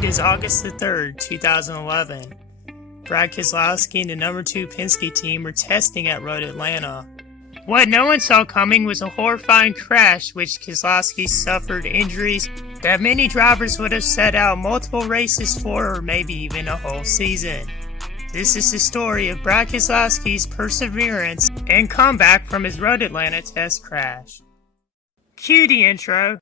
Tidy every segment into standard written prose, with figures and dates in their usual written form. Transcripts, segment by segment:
date is August the 3rd, 2011. Brad Keselowski and the number 2 Penske team were testing at Road Atlanta. What no one saw coming was a horrifying crash which Keselowski suffered injuries that many drivers would have set out multiple races for, or maybe even a whole season. This is the story of Brad Keselowski's perseverance and comeback from his Road Atlanta test crash. Cue the intro.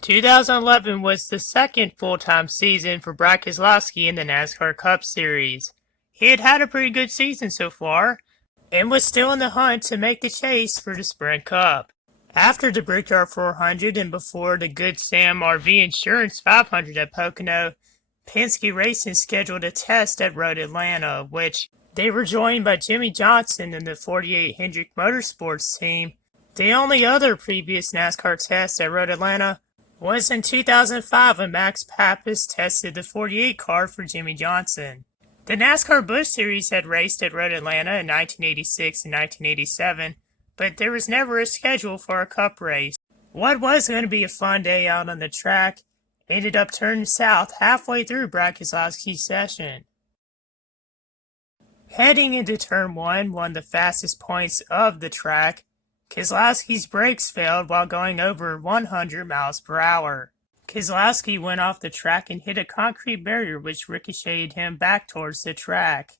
2011 was the second full-time season for Brad Keselowski in the NASCAR Cup Series. He had had a pretty good season so far, and was still in the hunt to make the chase for the Sprint Cup. After the Brickyard 400 and before the Good Sam RV Insurance 500 at Pocono, Penske Racing scheduled a test at Road Atlanta, which they were joined by Jimmie Johnson and the 48 Hendrick Motorsports team. The only other previous NASCAR test at Road Atlanta was in 2005 when Max Papis tested the 48 car for Jimmie Johnson. The NASCAR Busch Series had raced at Road Atlanta in 1986 and 1987, but there was never a schedule for a Cup race. What was going to be a fun day out on the track ended up turning south halfway through Brad Keselowski's session. Heading into Turn 1, one of the fastest points of the track, Keselowski's brakes failed while going over 100 miles per hour. Keselowski went off the track and hit a concrete barrier which ricocheted him back towards the track.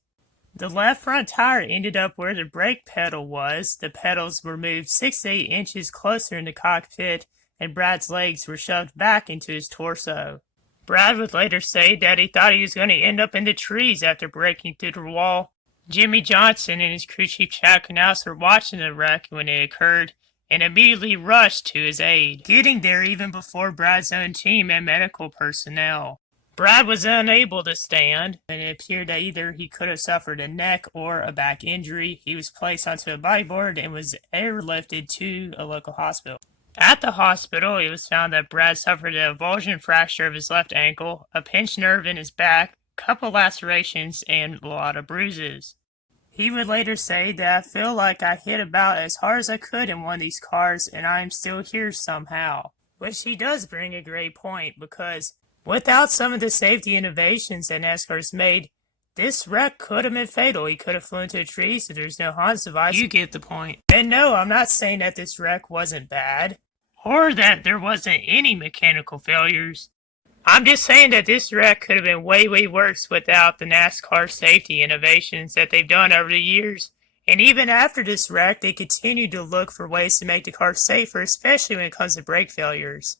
The left front tire ended up where the brake pedal was. The pedals were moved 6 to 8 inches closer in the cockpit, and Brad's legs were shoved back into his torso. Brad would later say that he thought he was going to end up in the trees after breaking through the wall. Jimmie Johnson and his crew chief Chad Knaus were watching the wreck when it occurred and immediately rushed to his aid, getting there even before Brad's own team and medical personnel. Brad was unable to stand, and it appeared that either he could have suffered a neck or a back injury. He was placed onto a bodyboard and was airlifted to a local hospital. At the hospital, it was found that Brad suffered an avulsion fracture of his left ankle, a pinched nerve in his back, a couple lacerations, and a lot of bruises. He would later say that I feel like I hit about as hard as I could in one of these cars and I am still here somehow. Which he does bring a great point, because without some of the safety innovations that NASCAR's made, this wreck could have been fatal. He could have flown into a tree, so there's no Hans device. You get the point. And no, I'm not saying that this wreck wasn't bad, or that there wasn't any mechanical failures. I'm just saying that this wreck could have been way worse without the NASCAR safety innovations that they've done over the years. And even after this wreck, they continue to look for ways to make the car safer, especially when it comes to brake failures.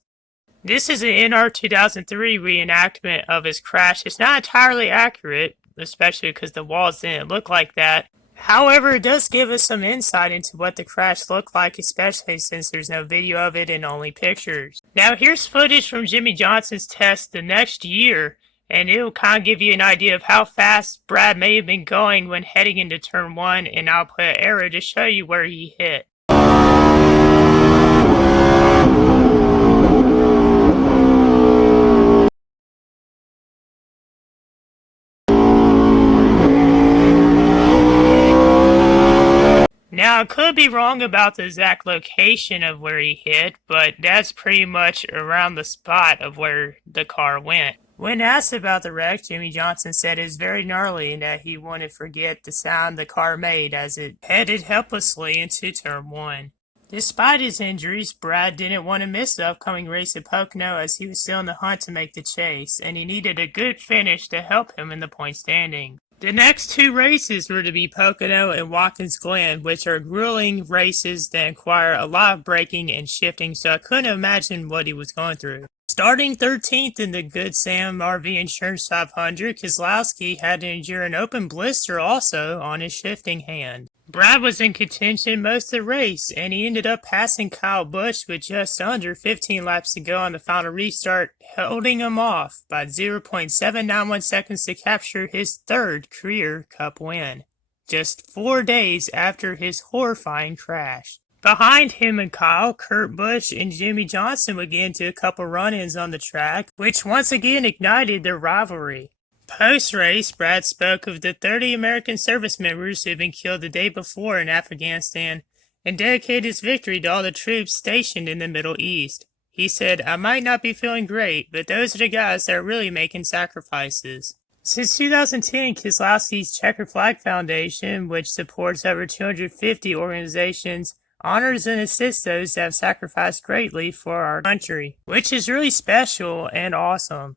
This is an NR 2003 reenactment of his crash. It's not entirely accurate, especially because the walls didn't look like that. However, it does give us some insight into what the crash looked like, especially since there's no video of it and only pictures. Now here's footage from Jimmie Johnson's test the next year, and it'll kind of give you an idea of how fast Brad may have been going when heading into Turn 1, and I'll put an arrow to show you where he hit. Now, I could be wrong about the exact location of where he hit, but that's pretty much around the spot of where the car went. When asked about the wreck, Jimmie Johnson said it was very gnarly and that he wouldn't forget the sound the car made as it headed helplessly into Turn 1. Despite his injuries, Brad didn't want to miss the upcoming race at Pocono as he was still in the hunt to make the chase, and he needed a good finish to help him in the point standing. The next 2 races were to be Pocono and Watkins Glen, which are grueling races that require a lot of braking and shifting, so I couldn't imagine what he was going through. Starting 13th in the Good Sam RV Insurance 500, Keselowski had to endure an open blister also on his shifting hand. Brad was in contention most of the race, and he ended up passing Kyle Busch with just under 15 laps to go on the final restart, holding him off by 0.791 seconds to capture his 3rd career Cup win, just 4 days after his horrifying crash. Behind him and Kyle, Kurt Busch and Jimmy Johnson would get into a couple run-ins on the track, which once again ignited their rivalry. Post-race, Brad spoke of the 30 American service members who had been killed the day before in Afghanistan and dedicated his victory to all the troops stationed in the Middle East. He said, "I might not be feeling great, but those are the guys that are really making sacrifices." Since 2010, Keselowski's Checker Flag Foundation, which supports over 250 organizations, honors and assists those that have sacrificed greatly for our country, which is really special and awesome.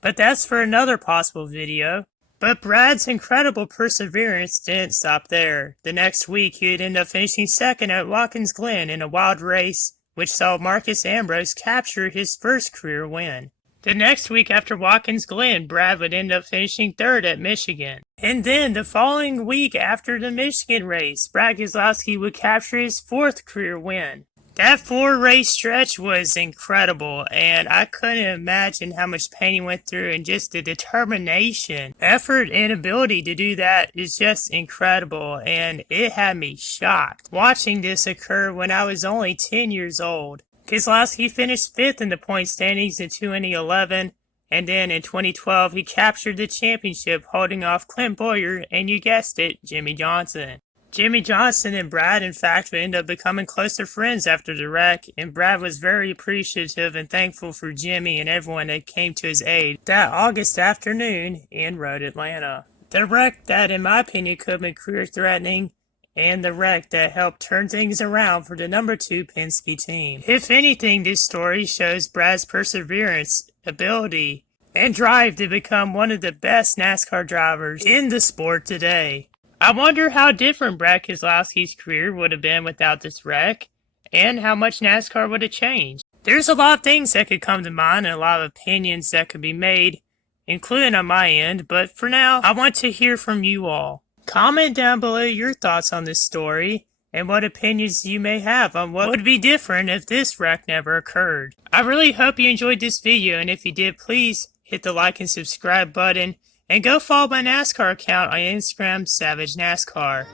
But that's for another possible video. But Brad's incredible perseverance didn't stop there. The next week, he would end up finishing second at Watkins Glen in a wild race, which saw Marcus Ambrose capture his first career win. The next week after Watkins Glen, Brad would end up finishing third at Michigan. And then the following week after the Michigan race, Brad Keselowski would capture his fourth career win. That 4-race stretch was incredible, and I couldn't imagine how much pain he went through, and just the determination, effort, and ability to do that is just incredible, and it had me shocked watching this occur when I was only 10 years old. Keselowski finished 5th in the point standings in 2011, and then in 2012 he captured the championship holding off Clint Bowyer and, you guessed it, Jimmy Johnson. Jimmy Johnson and Brad, in fact, would end up becoming closer friends after the wreck, and Brad was very appreciative and thankful for Jimmy and everyone that came to his aid that August afternoon in Road Atlanta. The wreck that, in my opinion, could have been career-threatening, and the wreck that helped turn things around for the number 2 Penske team. If anything, this story shows Brad's perseverance, ability, and drive to become one of the best NASCAR drivers in the sport today. I wonder how different Brad Keselowski's career would have been without this wreck, and how much NASCAR would have changed. There's a lot of things that could come to mind and a lot of opinions that could be made, including on my end, but for now, I want to hear from you all. Comment down below your thoughts on this story, and what opinions you may have on what would be different if this wreck never occurred. I really hope you enjoyed this video, and if you did, please hit the like and subscribe button, and go follow my NASCAR account on Instagram, Savage NASCAR.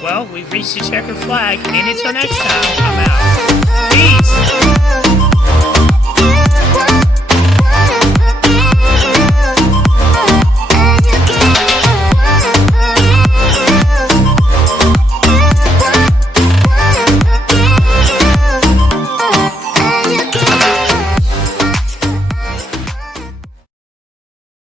Well, we've reached the checker flag, and until next time, I'm out. Peace!